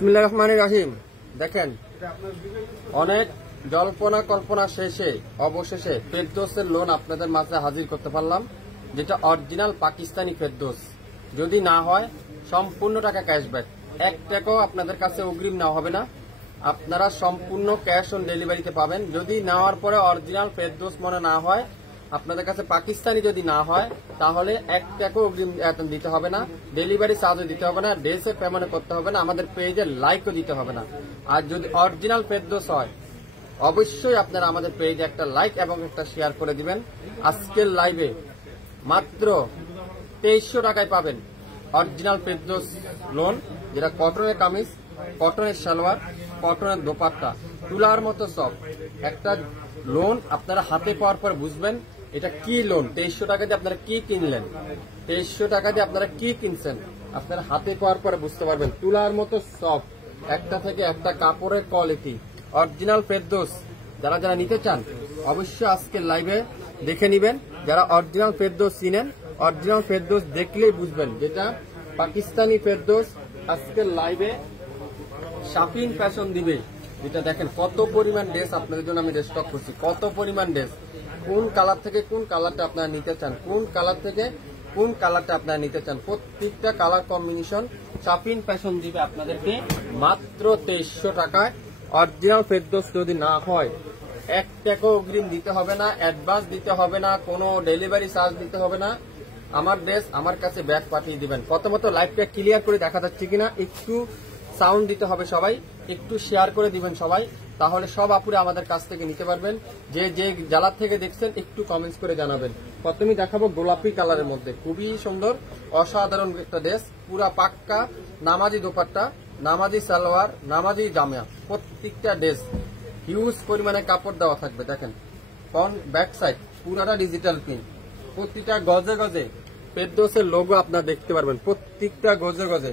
বিসমিল্লাহির রহমানির রহিম। দেখেন, অনেক জল্পনা কল্পনা শেষে অবশেষে ফেরদৌসের লোন আপনাদের মাঝে হাজির করতে পারলাম, যেটা অরিজিনাল পাকিস্তানি ফেরদৌস। যদি না হয় সম্পূর্ণ টাকা ক্যাশব্যাক, 1 টাকাও আপনাদের কাছে অগ্রিম নেওয়া হবে না, আপনারা সম্পূর্ণ ক্যাশ অন ডেলিভারিতে পাবেন। যদি নেওয়ার পরে অরিজিনাল ফেরদৌস মনে না হয়, আপনাদের কাছে পাকিস্তানি যদি না হয়, তাহলে 1 টাকাও অগ্রিম দিতে হবে না, ডেলিভারি চার্জও দিতে হবে না, ড্রেসের পেমেন্ট করতে হবে না, আমাদের পেজে লাইকও দিতে হবে না। আর যদি অরিজিনাল ফেরদৌস হয়, অবশ্যই আপনারা আমাদের পেজে একটা লাইক এবং একটা শেয়ার করে দিবেন। আজকের লাইভে মাত্র 2300 টাকায় পাবেন অরিজিনাল ফেরদৌস লোন, যেটা কটনের কামিজ, কটনের সালোয়ার, কটনের দোপাট্টা, তুলার মতো সব একটা লোন। আপনারা হাতে পাওয়ার পর বুঝবেন এটা কি লোন। 2300 টাকা দিয়ে আপনারা কি কিনলেন, 2300 টাকা দিয়ে আপনারা কি কিনছেন, আপনারা হাতে পাওয়ার পরে বুঝতে পারবেন। তুলার মতো সব, একটা থেকে একটা কাপড়ের কোয়ালিটি, অরিজিনাল ফেরদৌস। যারা যারা নিতে চান অবশ্যই আজকের লাইভে দেখে নিবেন। যারা অরিজিনাল ফেরদৌস চিনেন, অরিজিনাল ফেরদৌস দেখলেই বুঝবেন যেটা পাকিস্তানি ফেরদৌস। আজকের লাইভে শাপিং ফ্যাশন দিবে, যেটা দেখেন কত পরিমাণ ড্রেস আপনাদের জন্য আমি স্টক করছি, কত পরিমাণ ড্রেস, কোন কালার থেকে কোন কালারটা আপনারা নিতে চান, কোন কালার থেকে কোন কালারটা আপনারা নিতে চান, প্রত্যেকটা কালার কম্বিনেশন শাপিং ফ্যাশন দিবে আপনাদেরকে মাত্র 2300 টাকায়। অরিজিনাল ফেরদৌস যদি না হয় 1 টাকাও অগ্রিম দিতে হবে না, অ্যাডভান্স দিতে হবে না, কোনো ডেলিভারি চার্জ দিতে হবে না। আমার ড্রেস আমার কাছে ব্যাগ পাঠিয়ে দিবেন। প্রথমত লাইভটা ক্লিয়ার করে দেখা যাচ্ছে কিনা একটু সাউন্ড দিতে হবে, সবাই একটু শেয়ার করে দিবেন সবাই, তাহলে সব আপুরে আমাদের কাছ থেকে নিতে পারবেন। যে যে জেলা থেকে দেখছেন একটু কমেন্টস করে জানাবেন। প্রথমেই দেখাবো গোলাপি কালারের মধ্যে খুবই সুন্দর অসাধারণ একটা ড্রেস, পুরা পাক্কা নামাজি দোপাট্টা, নামাজি সালোয়ার, নামাজি জামা, প্রত্যেকটা ড্রেস হিউজ পরিমাণে কাপড় দেওয়া থাকবে। দেখেন ফ্রন্ট ব্যাক সাইড পুরাটা ডিজিটাল প্রিন্ট, প্রতিটা গজে গজে ফেরদৌসের লোগো আপনারা দেখতে পারবেন, প্রত্যেকটা গজে গজে।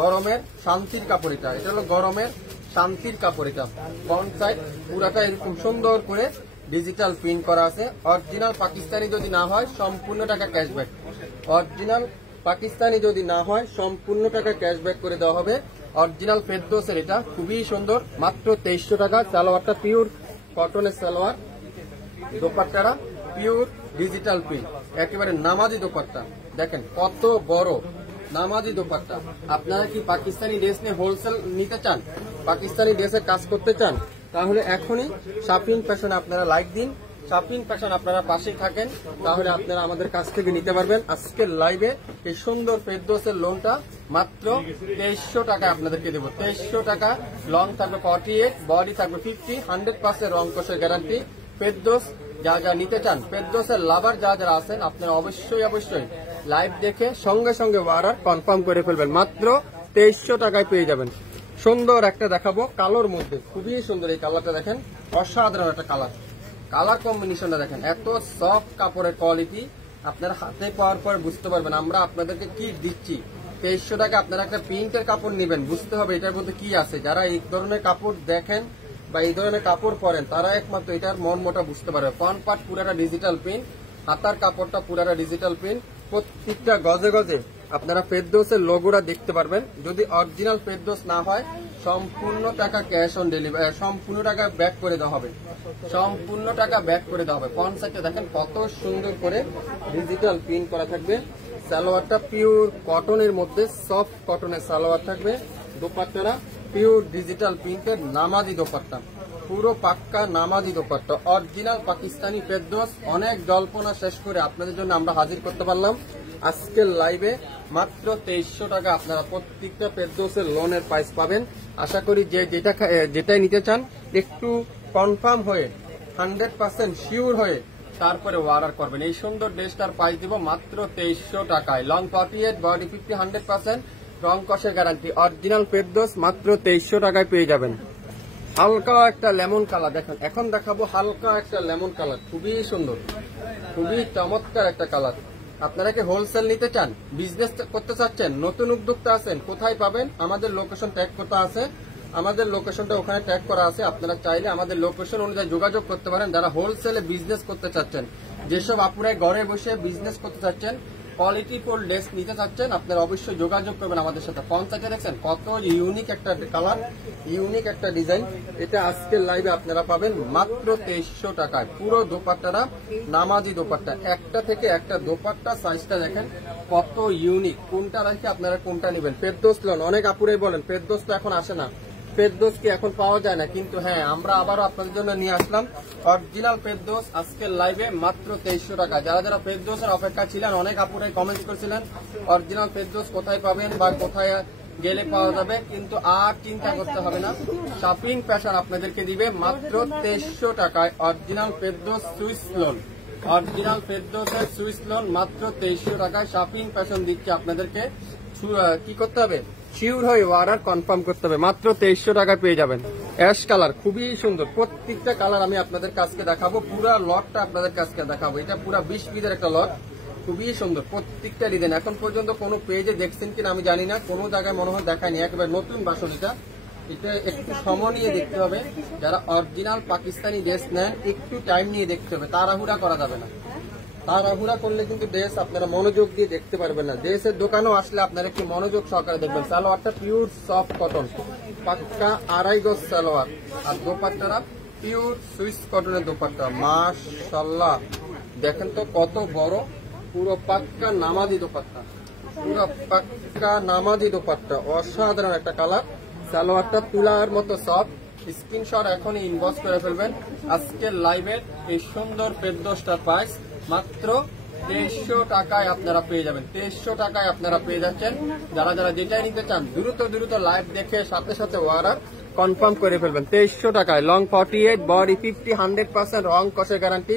গরমের শান্তির কাপড় এটা, এটা হলো গরমের শান্তির কাপড়। এটা ফ্রন্ট সাইড পুরাটা এরকম সুন্দর করে ডিজিটাল প্রিন্ট করা আছে। অরিজিনাল পাকিস্তানি যদি না হয় সম্পূর্ণ টাকা ক্যাশব্যাক, অরিজিনাল পাকিস্তানি যদি না হয় সম্পূর্ণ টাকা ক্যাশব্যাক করে দেওয়া হবে। অরিজিনাল ফেরদৌসের এটা খুবই সুন্দর, মাত্র 2300 টাকা। সালোয়ারটা পিওর কটনের সালোয়ার, দোপাট্টারা পিওর ডিজিটাল প্রিন্ট, একেবারে নামাজি দোপাট্টা। দেখেন কত বড় নামাজি দোপাট্টা। আপনারা কি পাকিস্তানি ড্রেস নিয়ে হোলসেল নিতে চান, পাকিস্তানি ড্রেসের কাজ করতে চান, তাহলে এখনই শাপিং ফ্যাশন আপনারা লাইক দিন, শাপিং ফ্যাশন আপনারা পাশেই থাকেন, তাহলে আপনারা আমাদের কাছ থেকে নিতে পারবেন। আজকের লাইভে এই সুন্দর ফেরদৌসের লোনটা মাত্র 2300 টাকা আপনাদেরকে দেবো। 2300 টাকা। লং থাকবে 48, বডি থাকবে 50, 100% রং কষের গ্যারান্টি। ফেরদৌস যারা যারা নিতে চান, ফেরদৌসের লাভার যারা যারা আছেন, আপনারা অবশ্যই অবশ্যই লাইভ দেখে সঙ্গে সঙ্গে অর্ডার কনফার্ম করে ফেলবেন। মাত্র 2300 টাকায় পেয়ে যাবেন। সুন্দর একটা দেখাবো কালোর মধ্যে, খুবই সুন্দর এই কালারটা। দেখেন অসাধারণ একটা কালার, কালার কম্বিনেশনটা দেখেন, এত সফট কাপড়ের কোয়ালিটি। আপনারা হাতে পাওয়ার পর বুঝতে পারবেন আমরা আপনাদেরকে কি দিচ্ছি। 2300 টাকা আপনারা একটা প্রিন্টের কাপড় নেবেন, বুঝতে হবে এটার মধ্যে কি আছে। যারা এই ধরনের কাপড় দেখেন বা এই ধরনের কাপড় পরেন, তারা একমাত্র এটার মন মোটা বুঝতে পারবে। ফ্রন্ট পার্ট পুরাটা ডিজিটাল প্রিন্ট, হাতার কাপড়টা পুরাটা ডিজিটাল প্রিন্ট, প্রত্যেকটা গজে গজে আপনারা ফেরদৌসের লোগোটা দেখতে পারবেন। যদি অরিজিনাল ফেরদৌস না হয় সম্পূর্ণ টাকা ক্যাশ অন ডেলিভারি, সম্পূর্ণ টাকা ব্যাক করে দেওয়া হবে, সম্পূর্ণ টাকা ব্যাক করে দেওয়া হবে। ফ্রন্ট সাইডে দেখেন কত সুন্দর করে ডিজিটাল প্রিন্ট করা থাকবে। সালোয়ারটা পিওর কটনের মধ্যে সফট কটনের সালোয়ার থাকবে। দোপাট্টারা পিওর ডিজিটাল প্রিন্টের নামাজি দোপাট্টা, পুরো পাক্কা নামাজি দোপাট্টা, অরিজিনাল পাকিস্তানি ফেরদৌস। অনেক জল্পনা শেষ করে আপনাদের জন্য আমরা হাজির করতে পারলাম আজকের লাইভে মাত্র 2300 টাকা। আপনারা প্রত্যেকটা ফেরদৌসের লোনের প্রাইস পাবেন। আশা করি যে যেটাই নিতে চান একটু কনফার্ম হয়ে 100% শিওর হয়ে তারপরে অর্ডার করবেন। এই সুন্দর ড্রেসটার প্রাইস দিব মাত্র 2300 টাকায়। লং 48, বডি 50, 100% রং কষের গ্যারান্টি। অরিজিনাল ফেরদৌস মাত্র 2300 টাকায় পেয়ে যাবেন। হালকা একটা লেমন কালার দেখেন, এখন দেখাবো হালকা একটা লেমন কালার, খুবই সুন্দর, খুবই চমৎকার একটা কালার। আপনারা কি হোলসেল নিতে চান, বিজনেস করতে চাচ্ছেন, নতুন উদ্যোক্তা আছেন, কোথায় পাবেন? আমাদের লোকেশন ট্যাগ করা আছে, আমাদের লোকেশনটা ওখানে ট্যাগ করা আছে। আপনারা চাইলে আমাদের লোকেশন অনুযায়ী যোগাযোগ করতে পারেন। যারা হোলসেলে বিজনেস করতে চাচ্ছেন, যেসব আপুরাই ঘরে বসে বিজনেস করতে চাচ্ছেন, কোয়ালিটি ফুল ড্রেস নিতে চাচ্ছেন আপনারা অবশ্যই যোগাযোগ করবেন আমাদের সাথে। পঞ্চায়েতে দেখছেন কত ইউনিক একটা কালার, ইউনিক একটা ডিজাইন। এটা আজকের লাইভে আপনারা পাবেন মাত্র 2300 টাকায়। পুরো দোপাট্টাটা নামাজি দোপাট্টা, একটা থেকে একটা দোপাট্টা সাইজটা দেখেন কত ইউনিক। কোনটা রেখে আপনারা কোনটা নেবেন। ফেরদৌস লোন অনেক আপুরাই বলেন ফেরদৌস তো এখন আসে না, ফেরদৌস কি এখন পাওয়া যায় না, কিন্তু হ্যাঁ আমরা আবারও আপনাদের জন্য নিয়ে আসলাম অরিজিনাল ফেরদৌস আজকের লাইভে মাত্র 2300 টাকা। যারা যারা ফেরদৌসের অপেক্ষা ছিলেন, অনেক আপুরাই কমেন্ট করেছিলেন অরিজিনাল ফেরদৌস কোথায় পাবেন বা কোথায় গেলে পাওয়া যাবে, কিন্তু আর চিন্তা করতে হবে না। শপিং ফ্যাশন আপনাদেরকে দিবে মাত্র 2300 টাকায় original Ferdous Swiss lawn. Original ফেরদৌসের সুইস লোন মাত্র 2300 টাকায় শপিং ফ্যাশন দিচ্ছে আপনাদেরকে। কি করতে হবে, শিওর হয়ে অর্ডার কনফার্ম করতে হবে। মাত্র 2300 টাকায় পেয়ে যাবেন। অ্যাশ কালার খুবই সুন্দর, প্রত্যেকটা কালার আমি আপনাদের কাছকে দেখাবো, পুরো লটটা আপনাদের কাছকে দেখাবো। এটা পুরো 20 পিসের একটা লট, খুবই সুন্দর প্রত্যেকটা ডিজাইন। এখন পর্যন্ত কোনো পেজে দেখছেন কিনা আমি জানি না, কোনো জায়গায় মনে হয় দেখায়নি, একেবারে নতুন বাসন। এটা একটু সময় নিয়ে দেখতে হবে। যারা অরিজিনাল পাকিস্তানি ড্রেস নেন একটু টাইম নিয়ে দেখতে হবে, তাড়াহুড়া করা যাবে না। তাড়াহুড়া করলে কিন্তু ড্রেস আপনারা মনোযোগ দিয়ে দেখতে পারবেন না। ড্রেসের দোকানেও আসলে আপনারা একটু মনোযোগ সহকারে দেখবেন। সালোয়ারটা পিওর সফট কটন, পাক্কা 2.5 গজ সালোয়ার, আর দোপাট্টারা পিওর সুইস কটনের দোপাট্টা। মাশাআল্লাহ দেখেন তো কত বড়, পুরো পাক্কা নামাজি দোপাট্টা, পুরো পাক্কা নামাজি দোপাট্টা। অসাধারণ একটা কালার। সালোয়ারটা তুলার মতো সফট। স্ক্রিনশট এখনই ইনবক্স করে ফেলবেন। আজকের লাইভের এই সুন্দর ফেরদৌসটার প্রাইস মাত্র 2300 টাকায় আপনারা পেয়ে যাবেন। 2300 টাকায় আপনারা পেয়ে যাচ্ছেন। যারা যারা যেটাই নিতে চান দ্রুত দ্রুত লাইভ দেখে সাথে সাথে অর্ডার কনফার্ম করে ফেলবেন। 2300 টাকায় লং 48, বডি 50, 100% রং কষের গ্যারান্টি।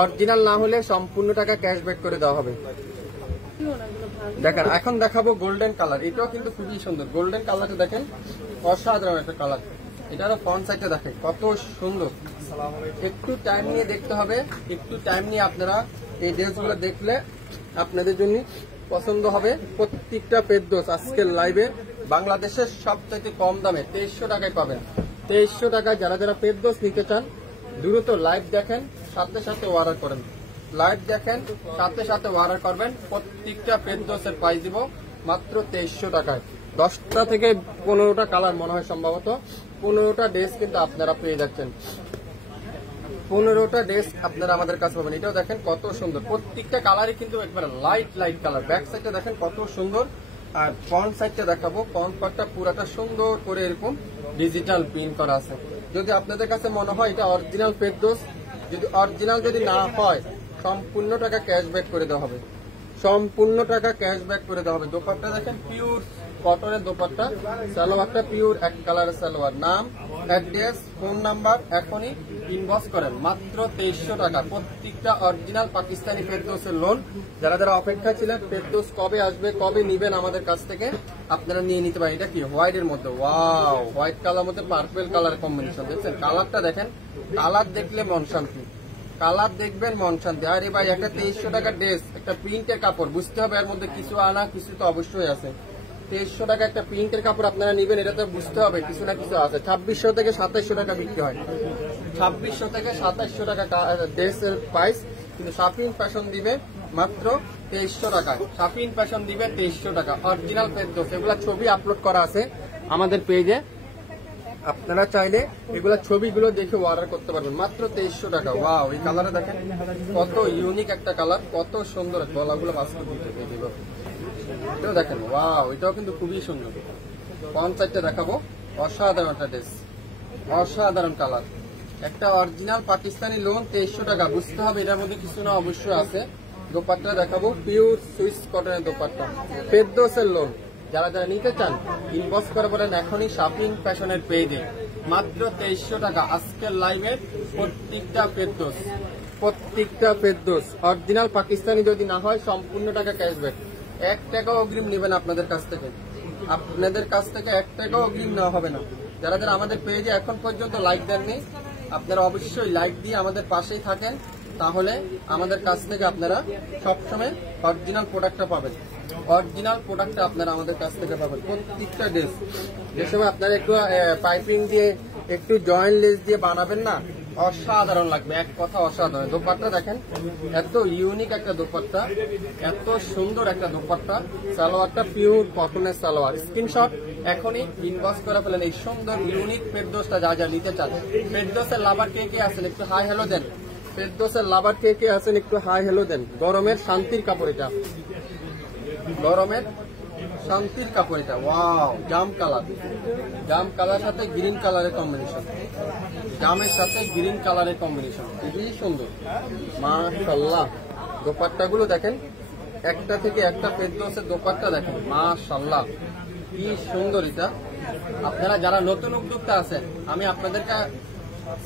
অরিজিনাল না হলে সম্পূর্ণ টাকা ক্যাশব্যাক করে দেওয়া হবে। দেখেন এখন দেখাবো গোল্ডেন কালার। এটাও কিন্তু খুবই সুন্দর। গোল্ডেন কালারটা দেখেন অসাধারণ একটা কালার। এটারও ফ্রন্ট সাইডটা দেখেন কত সুন্দর। একটু টাইম নিয়ে দেখতে হবে, একটু টাইম নিয়ে আপনারা এই ড্রেসগুলো দেখলে আপনাদের জন্য পছন্দ হবে। প্রত্যেকটা ফেরদৌস আজকের লাইভে বাংলাদেশের সবচাইতে কম দামে 2300 টাকায় পাবেন। 2300 টাকায় যারা যারা ফেরদৌস নিতে চান দ্রুত লাইভ দেখেন, সাথে সাথে অর্ডার করেন। লাইভ দেখেন, সাথে সাথে অর্ডার করবেন। প্রত্যেকটা ফেরদৌসের প্রাইস দিব মাত্র 2300 টাকায়। 10টা থেকে 15টা কালার মনে হয়, সম্ভবত 15টা ড্রেস কিন্তু আপনারা পেয়ে যাচ্ছেন। 15টা ড্রেস আপনারা আমাদের কাছে পাবেন। এটাও দেখেন কত সুন্দর, প্রত্যেকটা কালারই কিন্তু একবার লাইট লাইট কালার। ব্যাক সাইডটা দেখেন কত সুন্দর, আর ফ্রন্ট সাইডটা দেখাবো। ফ্রন্ট পার্টটা পুরাটা সুন্দর করে এরকম ডিজিটাল প্রিন্ট করা আছে। যদি আপনাদের কাছে মনে হয় এটা অরিজিনাল ফেরদৌস, যদি অরিজিনাল যদি না হয় সম্পূর্ণ টাকা ক্যাশব্যাক করে দেওয়া হবে। সম্পূর্ণ টাকা ক্যাশব্যাক করে দেওয়া হবে। দোপাট্টা দেখেন পিওর কটনের দোপাট্টা। সালোয়ারটা পিওর এক কালারের সালোয়ার। নাম, অ্যাড্রেস, ফোন নাম্বার এখনই ইনবক্স করেন। মাত্র 2300 টাকা। প্রত্যেকটা অরিজিনাল পাকিস্তানি ফেরদৌসের লোন। যারা যারা অপেক্ষা ছিলেন ফেরদৌস কবে আসবে, কবে নিবেন আমাদের কাছ থেকে, আপনারা নিয়ে নিতে পারেন। এটা কি হোয়াইট এর মধ্যে, ওয়াও, হোয়াইট কালার মধ্যে পার্পল কালার কম্বিনেশন। দেখছেন কালারটা দেখেন, কালার দেখলে মন শান্তি, কালার দেখবেন মন শান্তি। আরে ভাই একটা 2300 টাকার ড্রেস, একটা প্রিন্টের কাপড়, বুঝতে হবে এর মধ্যে কিছু আনা কিছু তো অবশ্যই আছে। 2300 টাকা একটা প্রিন্টের কাপড় আপনারা নিবেন, এটা তো বুঝতে হবে কিছু না কিছু আছে। 2600 থেকে 2700 টাকা বিক্রি হয়। 2600 থেকে 2700 টাকা ড্রেসের প্রাইস, কিন্তু শপিং ফ্যাশন দিবে মাত্র 2300 টাকা। শপিং ফ্যাশন দিবে 2300 টাকা। অরিজিনাল ফেরদৌস, এগুলা ছবি আপলোড করা আছে আমাদের পেজে, আপনারা চাইলে এগুলা ছবিগুলো দেখে অর্ডার করতে পারবেন। মাত্র 2300 টাকা। ওয়াও, এই কালারে দেখেন কত ইউনিক একটা কালার, কত সুন্দর। গলাগুলো বাস্তব এটাও দেখেন, ওয়াও, এটাও কিন্তু খুবই সুন্দর। ফ্রন্ট সাইডটা দেখাবো, অসাধারণ একটা ড্রেস, অসাধারণ কালার। একটা অরিজিনাল পাকিস্তানি লোন 2300 টাকা। বুঝতে হবে এটার মধ্যে কিছু না অবশ্যই আছে। দোপাট্টা দেখাবো, পিওর সুইস কটনের দোপাট্টা, ফেরদৌসের লোন। যারা যারা নিতে চান ইনবক্স করে বলেন এখনই শপিং ফ্যাশনের পেজে। মাত্র 2300 টাকা আজকের লাইভের প্রত্যেকটা ফেরদৌস, প্রত্যেকটা ফেরদৌস। অরিজিনাল পাকিস্তানি যদি না হয় সম্পূর্ণ টাকা ক্যাশব্যাক। 1 টাকাও অগ্রিম নেবেন আপনাদের কাছ থেকে, আপনাদের কাছ থেকে 1 টাকাও অগ্রিম নেওয়া হবে না। যারা যারা আমাদের পেজে এখন পর্যন্ত লাইক দেননি, আপনারা অবশ্যই লাইক দিয়ে আমাদের পাশেই থাকেন, তাহলে আমাদের কাছ থেকে আপনারা সবসময় অরিজিনাল প্রোডাক্টটা পাবেন। অরিজিনাল প্রোডাক্টটা আপনারা আমাদের কাছ থেকে পাবেন। প্রত্যেকটা ড্রেস যে সময় আপনারা একটু পাইপিং দিয়ে একটু জয়েন্ট লেস দিয়ে বানাবেন না, অসাধারণ লাগবে, এক কথা অসাধারণ। দোপাট্টা দেখেন, এত ইউনিক একটা দোপাট্টা, এত সুন্দর একটা দোপাট্টা। সালোয়ারটা পিওর কটনের সালোয়ার। স্ক্রিনশট এখনই ইনবক্স করে ফেলেন এই সুন্দর ইউনিক ফেরদৌসটা যা যা নিতে চান। ফেরদৌসের লাভার কে কে আছেন একটু হাই হ্যালো দেন। ফেরদৌসের লাভার কে কে আছেন একটু হাই হ্যালো দেন। গরমের শান্তির কাপড় এটা, গরমের শান্তির কাপড় এটা। ওয়াও, জাম কালার, জাম কালার সাথে গ্রিন কালারের কম্বিনেশন, জামের সাথে গ্রিন কালারের কম্বিনেশন, খুবই সুন্দর মাশাআল্লাহ। দোপাট্টাগুলো দেখেন, একটা থেকে একটা ফেরদৌসের দোপাট্টা দেখেন মাশাআল্লাহ, কি সুন্দর এটা। আপনারা যারা নতুন উদ্যোক্তা আছেন, আমি আপনাদেরকে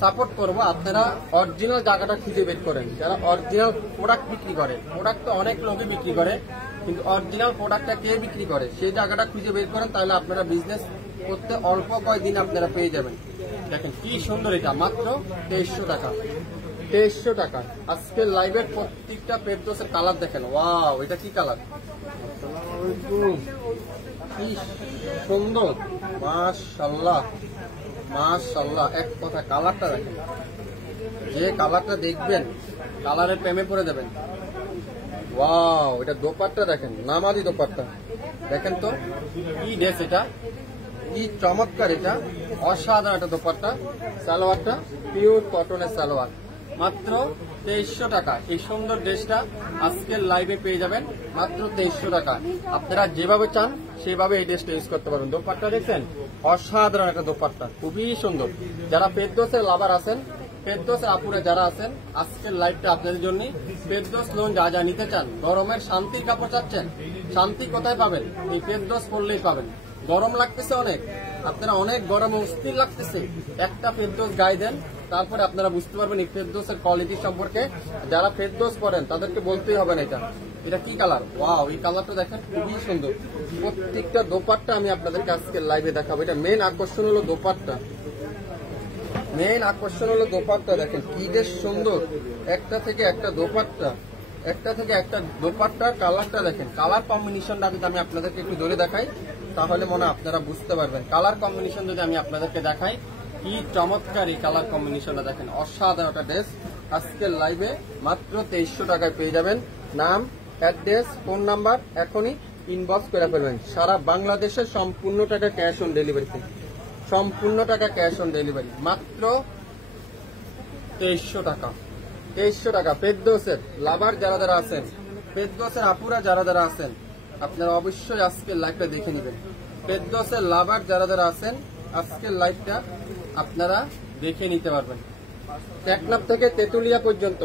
সাপোর্ট করবো, আপনারা অরিজিনাল জায়গাটা খুঁজে বের করেন। যারা অরিজিনাল প্রোডাক্ট বিক্রি করে, প্রোডাক্ট তো অনেক লোকই বিক্রি করে, কিন্তু অরিজিনাল প্রোডাক্টটা কে বিক্রি করে সেই জায়গাটা খুঁজে বের করেন, তাহলে আপনারা বিজনেস করতে অল্প কয়েকদিন আপনারা পেয়ে যাবেন। দেখেন কি সুন্দর এটা, মাত্র 2300 টাকা, 2300 টাকা। আজকের লাইভের প্রত্যেকটা ফেরদৌসের কালার দেখেন, ওয়াও, এটা কি কালার, কি সুন্দর মাশাআল্লাহ, মাশাআল্লাহ। এক কথা কালারটা দেখেন, যে কালারটা দেখবেন কালারের প্রেমে পড়ে যাবেন। ওয়াও, এটা দোপাট্টা দেখেন, নামাজি দোপাট্টা দেখেন তো, কি ড্রেস এটা, কি চমৎকার এটা, অসাধারণ একটা দোপাট্টা। সালোয়ারটা পিওর কটনের সালোয়ার, মাত্র 2300 টাকা। এই সুন্দর ড্রেসটা আজকের লাইভে পেয়ে যাবেন মাত্র 2300 টাকা। আপনারা যেভাবে চান সেভাবে এই ড্রেসটা ইউজ করতে পারবেন। দোপাট্টা দেখছেন, অসাধারণ একটা দোপাট্টা, খুবই সুন্দর। যারা ফেরদৌসের লাভার আছেন, ফেরদৌসের আপুরে যারা আছেন, আজকের লাইভটা আপনাদের জন্য। ফেরদৌস লোন যা যা নিতে চান, গরমের শান্তির কাপড় চাচ্ছেন, শান্তি কোথায় পাবেন? এই ফেরদৌস পরলেই পাবেন। গরম লাগতেছে অনেক, আপনারা অনেক গরমে অস্থির লাগতেছে, একটা ফেরদৌস গায়ে দেন, তারপরে আপনারা বুঝতে পারবেন এই ফেরদৌসের কোয়ালিটি সম্পর্কে। যারা ফেরদৌস পরেন তাদেরকে বলতেই হবে না এটা, এটা কি কালার, ওয়াও, এই কালারটা দেখেন খুবই সুন্দর। প্রত্যেকটা দোপাট্টা আমি আপনাদেরকে আজকে লাইভে দেখাবো। এটা মেন আকর্ষণ হলো দোপাট্টা, মেন আকর্ষণ হলো দোপাট্টা। দেখেন কি বেশ সুন্দর, একটা থেকে একটা দোপাট্টা, একটা থেকে একটা দোপাট্টার কালারটা দেখেন। কালার কম্বিনেশনটা যদি আমি আপনাদেরকে একটু ধরে দেখাই, তাহলে মনে হয় আপনারা বুঝতে পারবেন। কালার কম্বিনেশন যদি আমি আপনাদেরকে দেখাই, কি চমৎকার এই কালার কম্বিনেশনটা দেখেন, অসাধারণ একটা ড্রেস। আজকের লাইভে মাত্র 2300 টাকায় পেয়ে যাবেন। নাম, অ্যাড্রেস, ফোন নাম্বার এখনই ইনবক্স করে ফেলবেন। সারা বাংলাদেশে সম্পূর্ণ টাকা ক্যাশ অন ডেলিভারিতে, সম্পূর্ণ টাকা ক্যাশ অন ডেলিভারি, মাত্র 2300 টাকা, 2300 টাকা। ফেরদৌসের লাভার যারা যারা আছেন, ফেরদৌসের আপুরা যারা যারা আছেন, আপনারা অবশ্যই আজকের লাইভটা দেখে নেবেন। ফেরদৌসের লাভার যারা যারা আছেন, আজকের লাইভটা আপনারা দেখে নিতে পারবেন। টেকনাফ থেকে তেতুলিয়া পর্যন্ত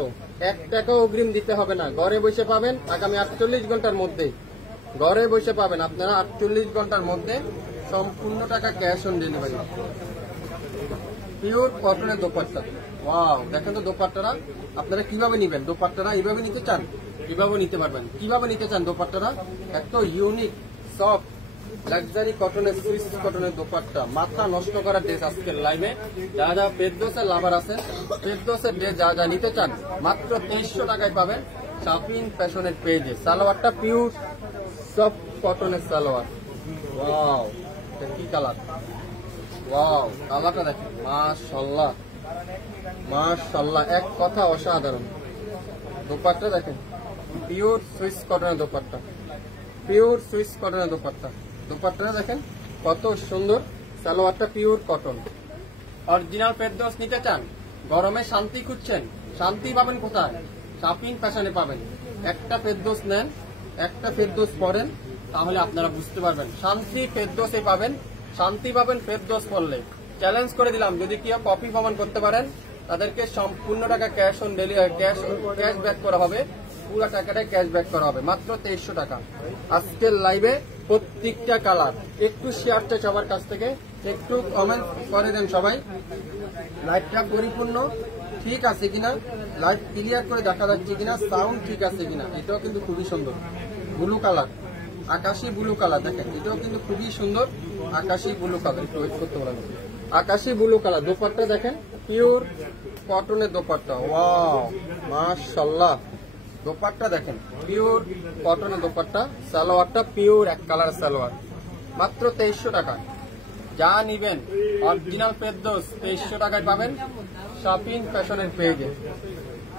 1 টাকাও অগ্রিম দিতে হবে না, ঘরে বসে পাবেন। আগামী 48 ঘন্টার মধ্যে ঘরে বসে পাবেন আপনারা, 48 ঘন্টার মধ্যে সম্পূর্ণ টাকা ক্যাশ অন ডেলিভারি। পিওর কটনের দোপাট্টা, ওয়াও, দেখেন তো দোপাট্টারা আপনারা কিভাবে নিবেন। দোপাট্টারা এইভাবে নিতে চান, কিভাবে নিতে পারবেন, কিভাবে নিতে চান দোপাট্টারা। এত ইউনিক সফট লাক্সারি কটনের, সুইস কটনের দোপাট্টা, মাথা নষ্ট করার ড্রেস আজকের লাইভে। যারা যারা ফেরদৌসের লাভার আছেন, ফেরদৌসের ড্রেস যা যা নিতে চান, মাত্র 2300 টাকায় পাবেন শাপিং ফ্যাশনের পেজে। সালোয়ারটা পিওর সফট কটনের সালোয়ার, ওয়াও, এটা কি কালার, ওয়াও, কালারটা দেখেন মাশাআল্লাহ, মাশাআল্লাহ, এক কথা অসাধারণ। দোপাট্টা দেখেন, পিওর সুইস কটনের দোপাট্টা, পিওর সুইস কটনের দোপাট্টা। দোপাট্টাটা দেখেন কত সুন্দর, সালোয়ারটা পিওর কটন। অরিজিনাল ফেরদৌস নিতে চান, গরমে শান্তি খুঁজছেন, শান্তি পাবেন কোথায়? শাপিং ফ্যাশনে পাবেন। একটা ফেরদৌস নেন, একটা ফেরদৌস পরেন, তাহলে আপনারা বুঝতে পারবেন শান্তি ফেরদৌসে পাবেন, শান্তি পাবেন ফেরদৌস পরলে। চ্যালেঞ্জ করে দিলাম, যদি কেউ কপি প্রমাণ করতে পারেন তাদেরকে সম্পূর্ণ টাকা cash on delivery, cash back করা হবে, পুরো টাকাটাই ক্যাশ ব্যাক করা হবে, মাত্র 2300 টাকা। আজকের লাইভে প্রত্যেকটা কালার একটু শেয়ার চাই সবার কাছ থেকে, একটু কমেন্ট করে দেন সবাই। লাইভটা পরিপূর্ণ ঠিক আছে কিনা, লাইভ ক্লিয়ার করে দেখা যাচ্ছে কিনা, সাউন্ড ঠিক আছে কিনা। এটাও কিন্তু খুবই সুন্দর, ব্লু কালার, আকাশি ব্লু কালার দেখেন, এটাও কিন্তু খুবই সুন্দর, আকাশি ব্লু কালার। একটু ওয়েট করতে পারেন, আকাশি ব্লু কালার। দোপাট্টা দেখেন, পিওর কটনের দোপাট্টা, ওয়াও, মাশাআল্লাহ। দোপাট্টা দেখেন, পিওর কটনের দোপাট্টা। সালোয়ারটা পিওর এক কালার সালোয়ার, মাত্র 2300 টাকা। যা নিবেন অরিজিনাল ফেরদৌস 2300 টাকায় পাবেন। শাপিং ফ্যাশনের পেজে,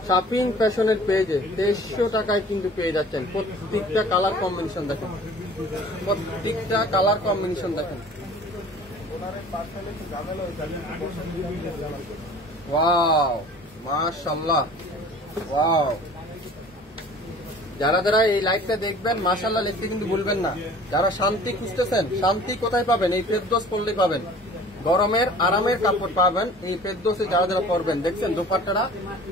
শাপিং ফ্যাশনের পেজে 2300 টাকায় কিন্তু পেয়ে যাচ্ছেন। প্রত্যেকটা কালার কম্বিনেশন দেখেন, প্রত্যেকটা কালার কম্বিনেশন দেখেন। ওয়াও, মাশাআল্লাহ, ওয়াও। যারা যারা এই লাইভটা দেখবেন মাশাআল্লাহ লিখতে কিন্তু ভুলবেন না। যারা শান্তি খুঁজতেছেন, শান্তি কোথায় পাবেন? এই ফেরদৌস পড়লেই পাবেন। গরমের আরামের কাপড় পাবেন এই ফেরদৌসে। যারা যারা পরবেন, দেখছেন দোপাট্টাটা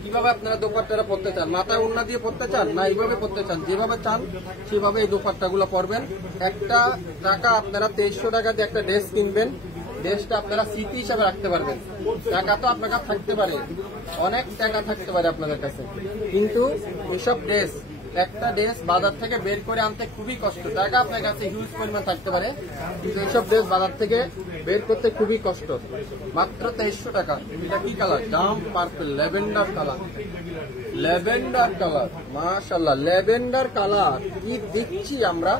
কিভাবে আপনারা দোপাট্টাটা পরতে চান, মাথায় ওড়না দিয়ে পরতে চান না এইভাবে পরতে চান, যেভাবে চান সেভাবে এই দোপাট্টাগুলো পরবেন। একটা টাকা আপনারা 2300 টাকা দিয়ে একটা ড্রেস কিনবেন, ড্রেসটা আপনারা স্মৃতি হিসাবে রাখতে পারবেন। টাকা তো আপনার কাছে থাকতে পারে, অনেক টাকা থাকতে পারে আপনাদের কাছে, কিন্তু এসব ড্রেস, একটা ড্রেস বাজার থেকে বের করে আনতে খুবই কষ্ট। টাকা আপনার কাছে হিউজ পরিমাণ থাকতে পারে, কিন্তু এইসব ড্রেস বাজার থেকে বের করতে খুবই কষ্ট। মাত্র 2300 টাকা। এটা কি কালার? জাম purple, lavender colour, lavender colour, মাশাআল্লাহ ল্যাভেন্ডার কালার। কি দিচ্ছি আমরা?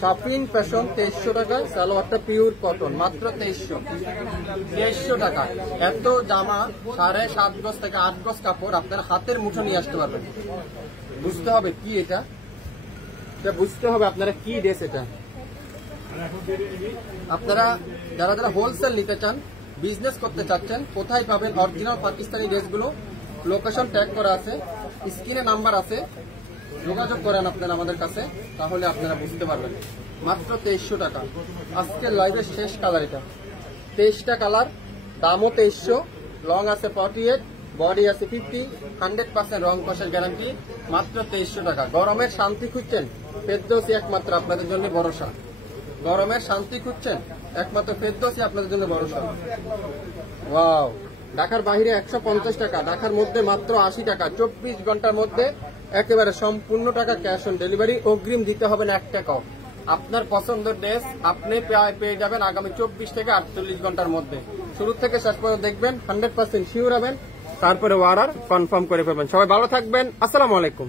শাপিং ফ্যাশন 2300 টাকায়, সালোয়ারটা পিওর কটন, মাত্র 2300 টাকা। এত জামা 7.5 গজ থেকে 8 গজ কাপড় আপনার হাতের মুঠো নিয়ে আসতে পারবেন। বুঝতে হবে কি এটা বুঝতে হবে আপনারা কি ড্রেস এটা। আপনারা যারা যারা হোলসেল নিতে চান, বিজনেস করতে চাচ্ছেন, কোথায় পাবেন অরিজিনাল পাকিস্তানি ড্রেসগুলো? লোকেশন ট্যাগ করা আছে, স্ক্রিনে নাম্বার আছে, যোগাযোগ করেন আপনারা আমাদের কাছে, তাহলে আপনারা বুঝতে পারবেন। মাত্র 2300 টাকা। আজকের লাইভের শেষ কালার এটা, 23টা কালার, দামও 2300। লং আছে 48, বডি আছে 50, 100% রং কষের গ্যারান্টি। মাত্র 2300 টাকা। গরমের শান্তি খুঁজছেন? ফেরদৌসী একমাত্র আপনাদের জন্য ভরসা। গরমের শান্তি খুঁজছেন? একমাত্র ফেরদৌসী আপনাদের জন্য ভরসা। ওয়াও। ঢাকার বাইরে 150 টাকা, ঢাকার মধ্যে মাত্র 80 টাকা। 24 ঘন্টার মধ্যে একেবারে সম্পূর্ণ টাকা ক্যাশ অন ডেলিভারি, অগ্রিম দিতে হবে না 1 টাকাও। আপনার পছন্দের ড্রেস আপনি পেয়ে যাবেন আগামী 24 থেকে 48 ঘন্টার মধ্যে। শুরু থেকে শেষ পর্যন্ত দেখবেন, 100% শিওর হবেন, তারপরে অর্ডার কনফার্ম করে ফেলবেন। সবাই ভালো থাকবেন, আসসালামু আলাইকুম।